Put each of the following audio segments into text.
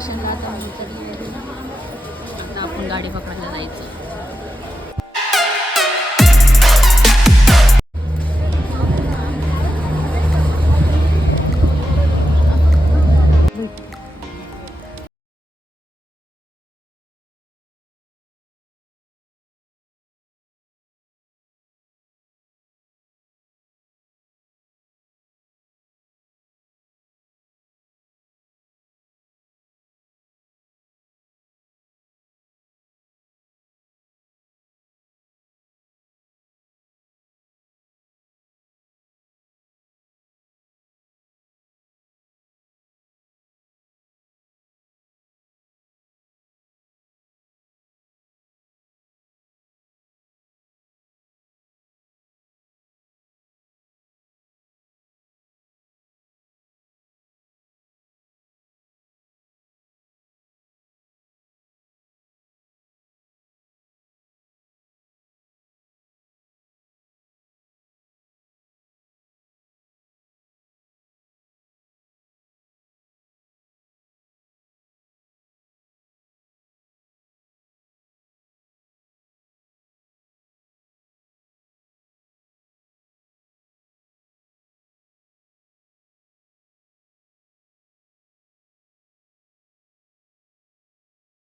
स्टेशनला आता आम्ही तरी आपण गाडी पकडायला जायचं.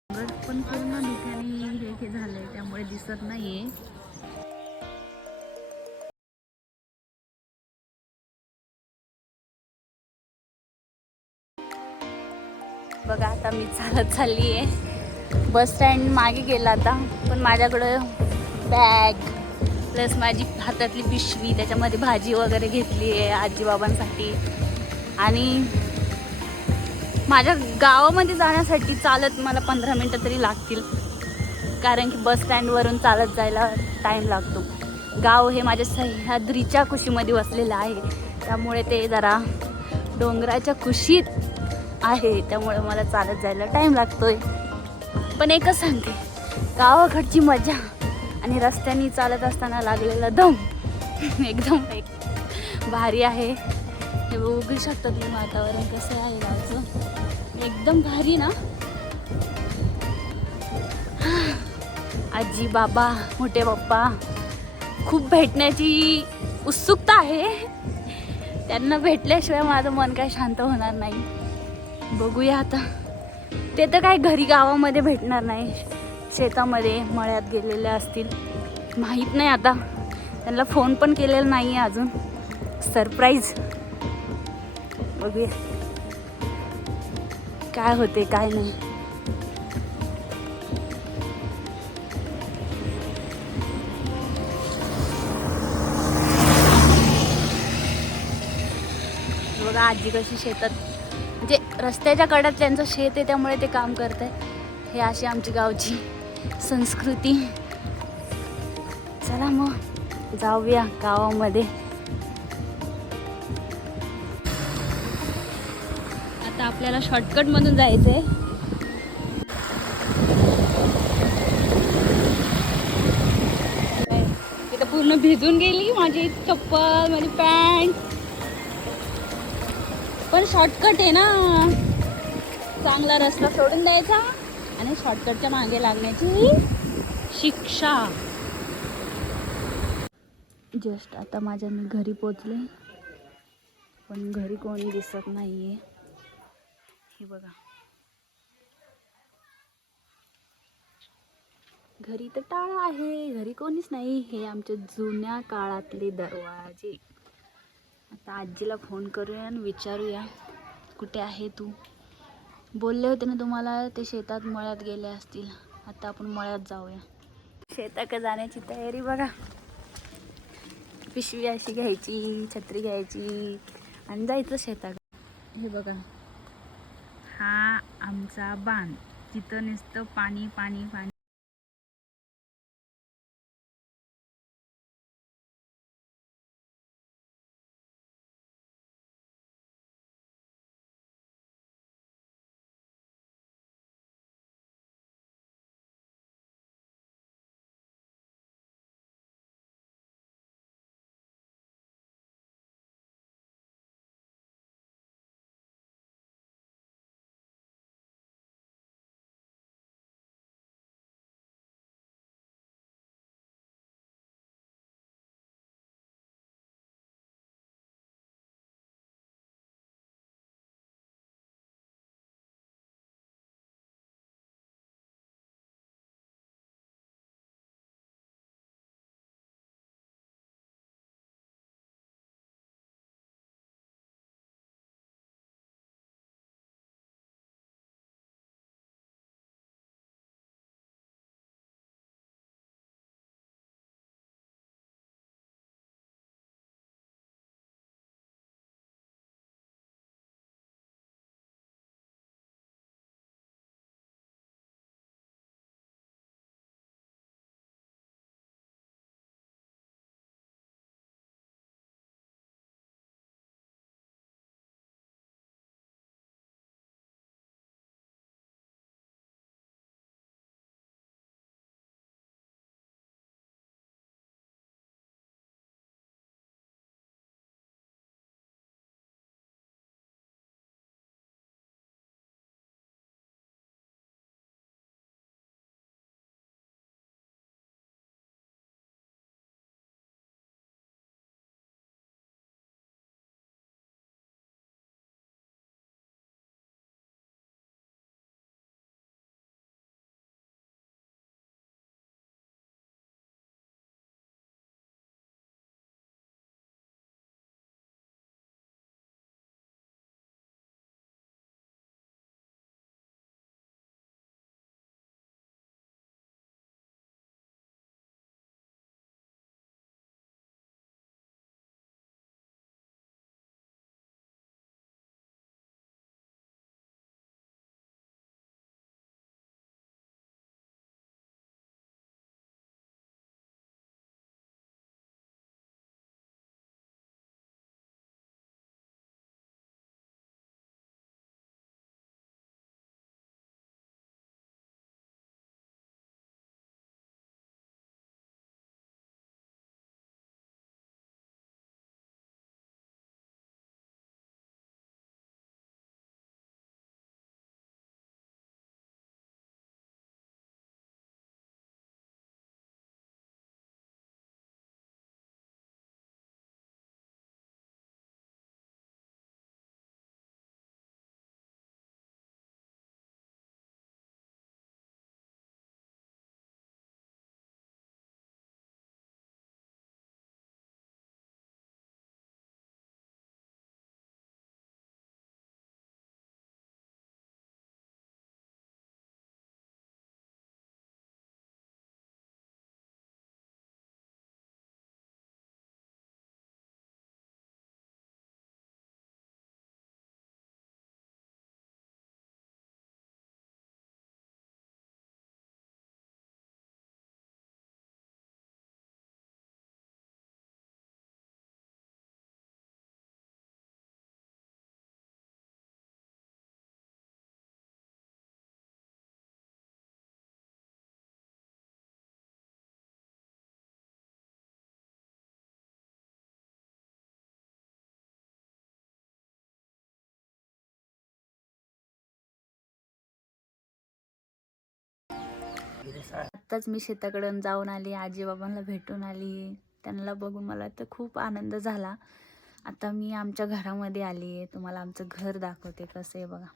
डोंगर पण पूर्ण ठिकाणी हे हे झालंय त्यामुळे दिसत नाहीये. बघा आता मी चालत चालली आहे बस स्टँड मागे गेला आता पण माझ्याकडं बॅग प्लस माझी हातातली पिशवी त्याच्यामध्ये भाजी वगैरे घेतली आहे आजीबाबांसाठी. आणि माझ्या गावामध्ये जाण्यासाठी चालत मला पंधरा मिनटं तरी लागतील. कारण की बस स्टँडवरून चालत जायला टाईम लागतो. गाव हे माझ्या सह्याद्रीच्या कुशीमध्ये वसलेलं आहे. त्यामुळे ते जरा डोंगराच्या कुशीत आहे. त्यामुळे मला चालत जायला टाईम लागतोय. पण एकच सांगते गावाकडची मजा आणि रस्त्याने चालत असताना लागलेला दम एकदम एक भारी आहे. हे बघू शकतात तुम्ही वातावरण कसं आहे गावचं. एकदम भारी ना? आजी बाबा मोठे पप्पा खूप भेटण्याची उत्सुकता आहे. त्यांना भेटल्याशिवाय माझं मन काय शांत होणार नाही. बघूया आता. ते तर काय घरी गावामध्ये भेटणार नाही. शेतामध्ये मळ्यात गेलेले असतील. माहीत नाही आता. त्यांना फोन पण केलेला नाही आहे अजून. सरप्राईज बघूया. काय होते काय नाही. बघा आजी कशी शेतात म्हणजे रस्त्याच्या कडात त्यांचं शेत आहे त्यामुळे ते काम करत आहे हे अशी आमची गावची संस्कृती. चला मग जाऊया गावामध्ये. आपल्याला शॉर्टकट मधून जायचंय. तिथं पूर्ण भिजून गेली माझी चप्पल माझी पॅन्ट पण शॉर्टकट आहे ना. चांगला रस्ता सोडून द्यायचा आणि शॉर्टकटच्या मागे लागण्याची शिक्षा. जस्ट आता माझ्या मी घरी पोचले. पण घरी कोणी दिसत नाहीये. हे बघा. घरी तर टाळा आहे घरी कोणीच नाही. हे आमच्या जुन्या काळातले दरवाजे. आता आजीला फोन करूया आणि विचारूया कुठे आहे तू? बोलले होते ना तुम्हाला ते शेतात मळ्यात गेले असतील. आता आपण मळ्यात जाऊया. शेताक जाण्याची तयारी बघा. पिशवी अशी घ्यायची छत्री घ्यायची आणि जायचं शेताकडे. हे बघा. हा आमचा बांध. तिथं नुसतं पाणी पाणी पाणी. आत्ताच मी शेताकडून जाऊन आली आजी बाबांना भेटून आली. त्यांना बघून मला तर खूप आनंद झाला. आता मी आमच्या घरामध्ये आली आहे. तुम्हाला आमचं घर दाखवते कसं आहे बघा.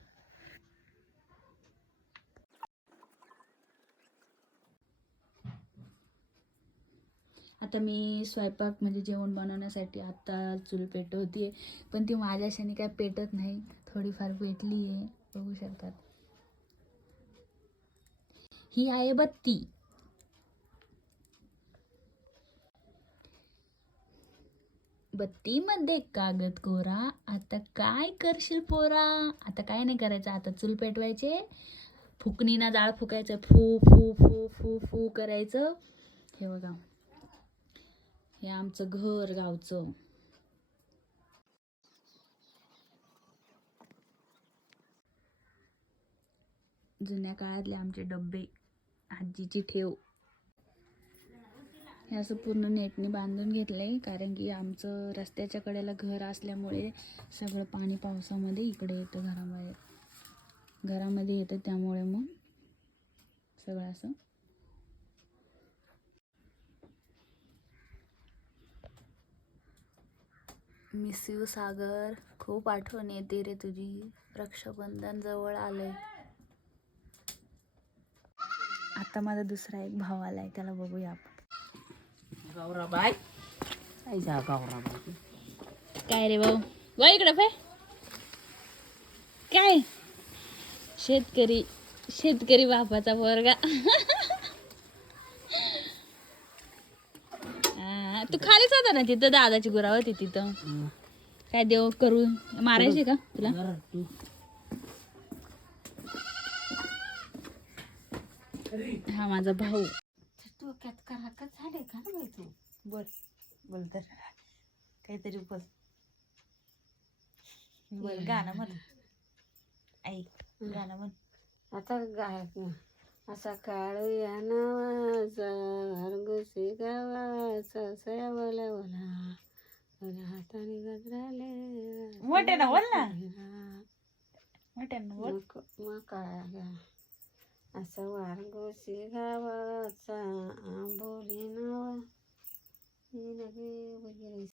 आता मी स्वयंपाक म्हणजे जेवण बनवण्यासाठी आत्ता चूल पेटवते पण ती माझ्याशाने काय पेटत नाही. थोडीफार पेटली आहे बघू शकतात. ही आहे बत्ती. बत्तीमध्ये कागद कोरा. आता काय करशील पोरा? आता काय नाही करायचं. आता चूल पेटवायचे. फुकणीना जाळ फुकायचं. फू फू फू फू फू करायचं. हे बघा. हे आमचं घर गावचं. जुन्या काळातले आमचे डब्बे. आजीची ठेव. हे असं पूर्ण नेटने बांधून घेतलंय कारण की आमचं रस्त्याच्या कडेला घर असल्यामुळे सगळं पाणी पावसामध्ये इकडे येतं घरामध्ये घरामध्ये येतं त्यामुळे मग सगळं असं. मिस यू सागर खूप आठवण येते रे तुझी. रक्षाबंधन जवळ आलंय. आता माझा दुसरा एक भाव आलाय त्याला बघूया आपण. गौराबाई. काय जा गौराबाई? काय रे भाऊ? वा इकडं पाय. काय? शेतकरी शेतकरी बापाचा पोरगा. तू खालीच होता ना तिथं? दादाची गुरा होती तिथं. काय देव करू मारायचे का तुला? हा माझा भाऊ. डोक्यात करा का? झाले का ना तू? बोल बोल तर. काहीतरी बोल. बोल गाणं म्हण. ऐक गाणं म्हण. आता गाय असा काळ या नावाचा अर्गुसी गावाचा सयावला वला. वला हाताने गजराले मोठे ना बोल ना. मोठे ना बोल. मका असं वारगोशी गावाचा आंबोली नावा ही लगे वगैरे